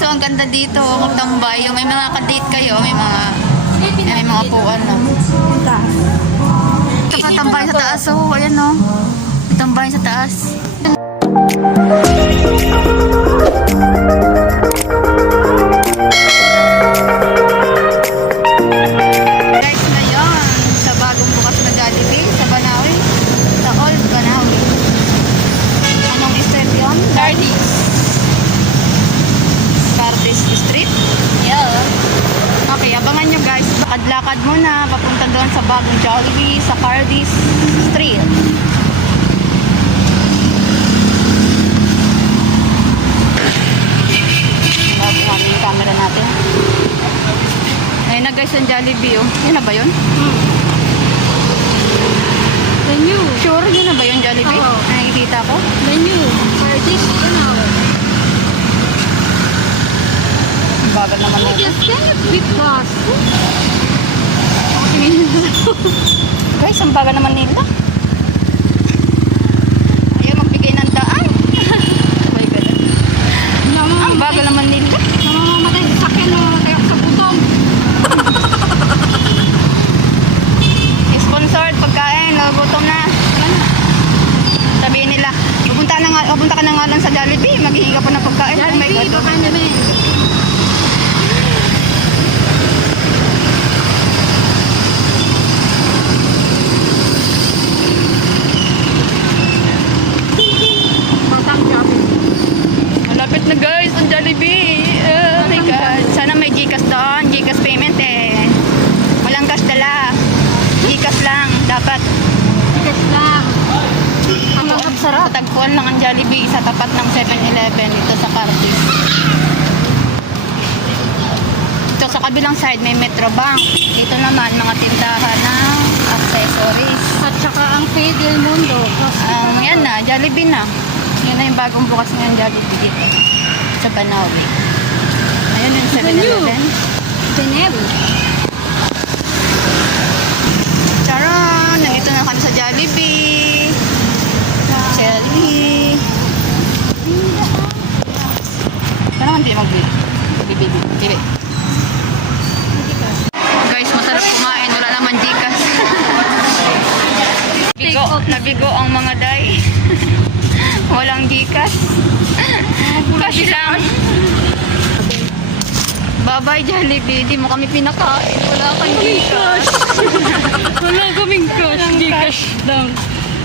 So, ang ganda dito, magtambay. May mga kadate kayo, may mga upuan, no? Saka tambay sa taas, oh. Ayan, no? May tambay sa taas. Guys, ngayon, sa bagong bukas na Jollibee, sa Banawi, sa Old Banawi. Anong street yun? Cardis Street? Yeah. Okay, abangan nyo guys. Lakad-lakad muna, papunta doon sa bagong Jollibee, sa Cardis Street. Bago kami yung camera natin. Ayun na guys, yung Jollibee, oh. Yun na ba yun? The new. Sure, yun na ba yung Jollibee? Oo. Nakikita ko? The new. Cardis, Bagal naman nito. Just can it be fast? Guys, ang bagal naman nila. Ayaw magbigay ng daan. Sabay ka na. Ang bagal naman nila. Namamatay sa sakyan, namamatay ako sa butong. Sponsored pagkain, nagutom na. Sabihin nila, pupunta ka na nga lang sa Jollibee, maghihingi ka pa ng pagkain. Jollibee, baka naman. Malapit na guys, ang Jollibee. Oh my God. Sana may Gcash doon. Gcash payment eh. Walang cash dala. Gcash lang. Dapat. Tigas lang. Ang sarap. Tagpuan lang ang Jollibee sa tapat ng 7-Eleven dito sa Cardis. Ito sa kabilang side may Metrobank. Dito naman mga tindahan ng accessories. At saka ang Fay del Mundo. Yan na, Jollibee na. Yan na yung bagong bukas ng Jollibee dito sa Banawi. Ayun yung 7-Eleven. Benel. Charon! Nandito na kami sa Jollibee. Jollibee. Parang hindi magbibili. Guys, masarap kumain. Wala naman Gcash. Nabigo ang mga day. Walang Gcash. Cash lang. Bye-bye Jollibee. Di mo kami pinakain. Wala kang Gcash. Wala kaming cash. Gcash lang.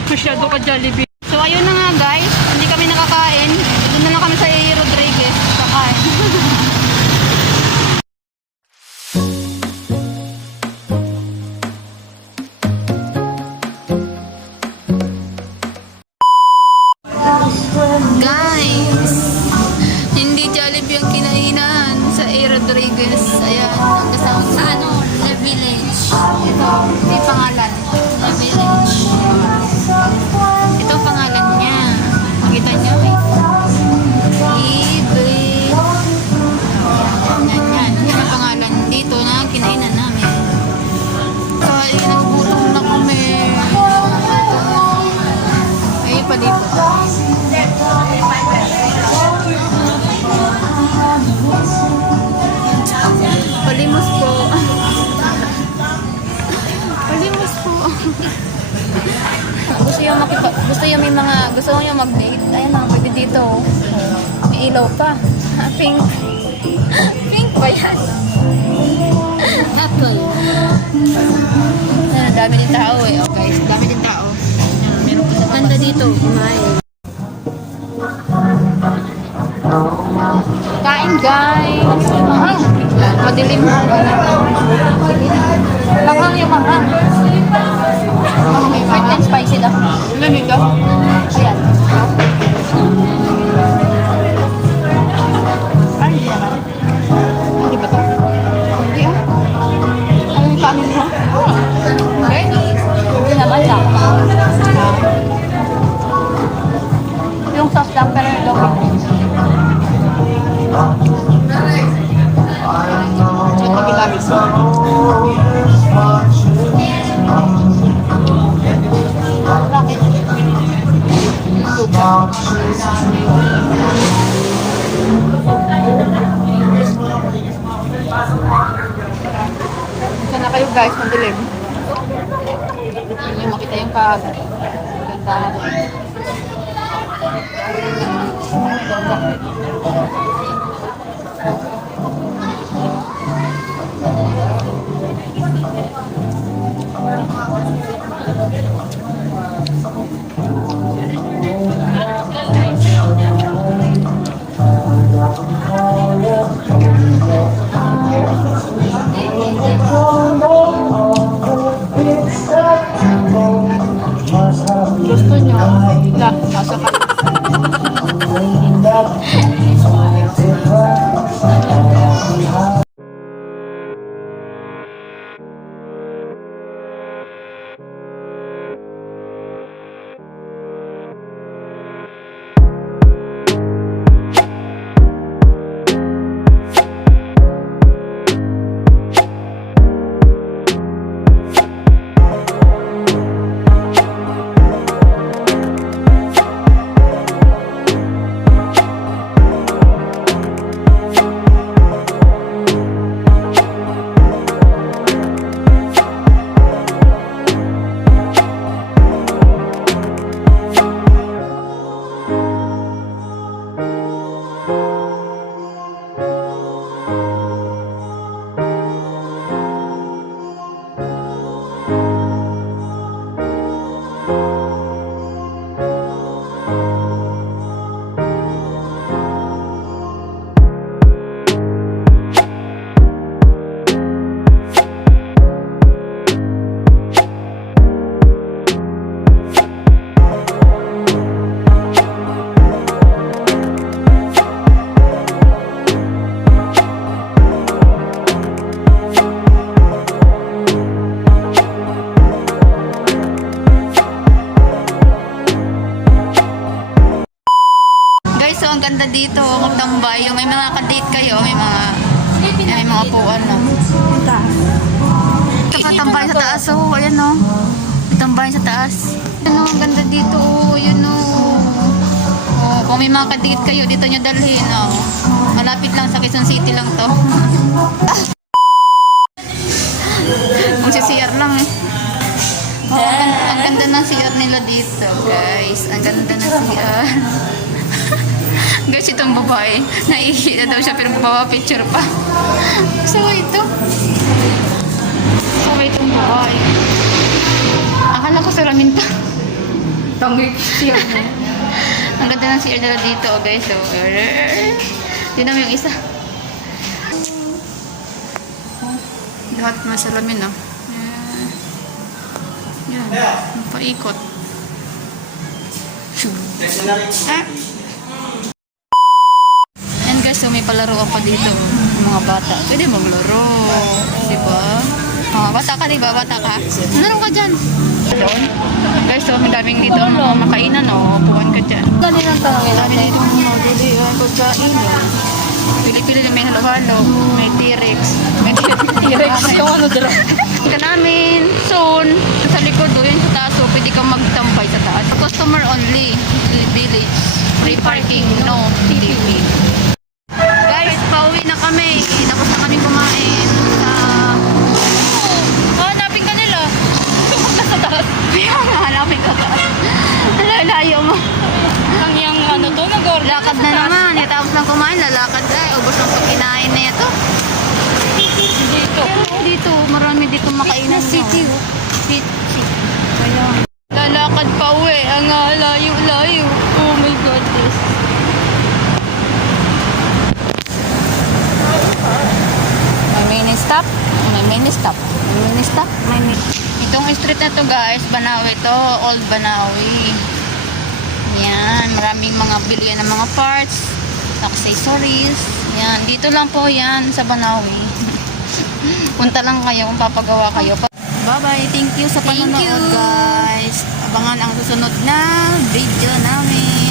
Masyado ka Jollibee. So ayun na nga guys. Hindi kami nakakain. Doon na lang kami sa Rodriguez. Kakain. Guys, hindi Jollibee ang kinainan sa Rodriguez. Ayan, ang kasama sa The Village. ito, may pangalan. The Village. Ito ang pangalan niya. Makita niyo, may Libre. Yan. Yan ang pangalan dito na kinainan namin. Ay, nagugutom na kami. Ay, pa dito. Palimos po. Palimos po. Gusto niyo mag-date. Ayun na, pwede dito. May ilaw pa. Pink. Pink ba yan? Apple. Ayun, dami din tao eh. Oh guys, dami din tao. Ayun, meron pa sa Ganda dito. Kumain. Kain guys. Mahal. Madilim. Mahal yung mahal. Sweet and spicy daw. Ilan dito? Ayan. Ay, hindi naman. Hindi ba ito? Hindi ah. Ano yung kanin mo? Okay. Hindi naman lang. Yung sauce lang pero yung lobby. Ito pagkilabis. Bakit? guys, madilim. Hindi nyo makita yung kagandahan. Gusto nyo? Nasa ka. Guys, so ang ganda dito, magtambay. Yung may mga kadate kayo, may mga puan na. Ito pa tambay sa taas, oh. Ayan, oh. May tambay sa taas. Ayan, oh, ang ganda dito, oh. Ayan, oh. Oh, kung may mga kadate kayo, dito nyo dalhin, oh. Malapit lang sa Quezon City lang to. Kung si CR lang, eh. Oh, ang ganda ng CR nila dito, guys. Ang ganda ng CR. Guys, itong babae, naihi na daw siya pero picture pa. So, ito. So, itong babae. Akala ko salamin pa. Tanggit siya. Ang ganda ng CR nila dito, guys. So, yun yung isa. Lahat mga salamin, no? Yan. Paikot. Guys, so may palaruan pa dito ng mga bata. Pwede maglaro. Diba? Bata ka, diba? Bata ka. Laro ka dyan. Guys, so may daming dito ang mga makainan. Puwan ka dyan. Dali lang tanongin natin. Dali lang pagkain. Pili-pili na may halo-halo. May T-Rex. May T-Rex. Ito ano dala? Ka namin. Soon. Sa likod doon sa taas. So pwede kang magtampay sa taas. Customer only. Village. Free parking. No. TTP. Guys, pauwi na kami. Tapos na kami kumain sa... hanapin ka nila. Pupunta sa taas. Hanapin ka taas. Layo mo. Ang yung ano to, nag-order. Lakad na naman. Tapos lang kumain, lalakad na. Ubos ang pagkinain na ito. Dito. Dito, marami dito makainan. City, oh. City. Kaya... Lalakad pa uwi. Ang layo-layo. Oh my goodness. Stop. May mini stop. May mini stop. May mini. Itong street na to, guys, Banawi to. Old Banawi. Yan. Maraming mga bilihan ng mga parts. Accessories. Yan. Dito lang po yan sa Banawi. Punta lang kayo kung papagawa kayo. Bye-bye. Thank you sa panonood, guys. Abangan ang susunod na video namin.